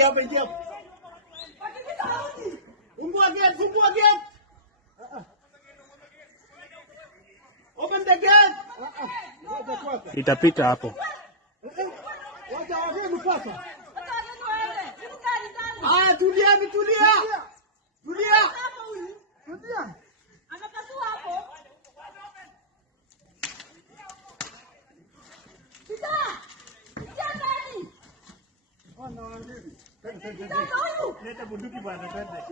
Ingia hapa, ingia hapa. Fungua gate, fungua gate. Open the gate. Itapita hapo. Wacha wageni pasa. Tulia, tulia. Tulia. Tulia. Anakasua hapo. Pita. Pita ndani. Ana wageni. Pita huyu. Leta bunduki bwana, twende.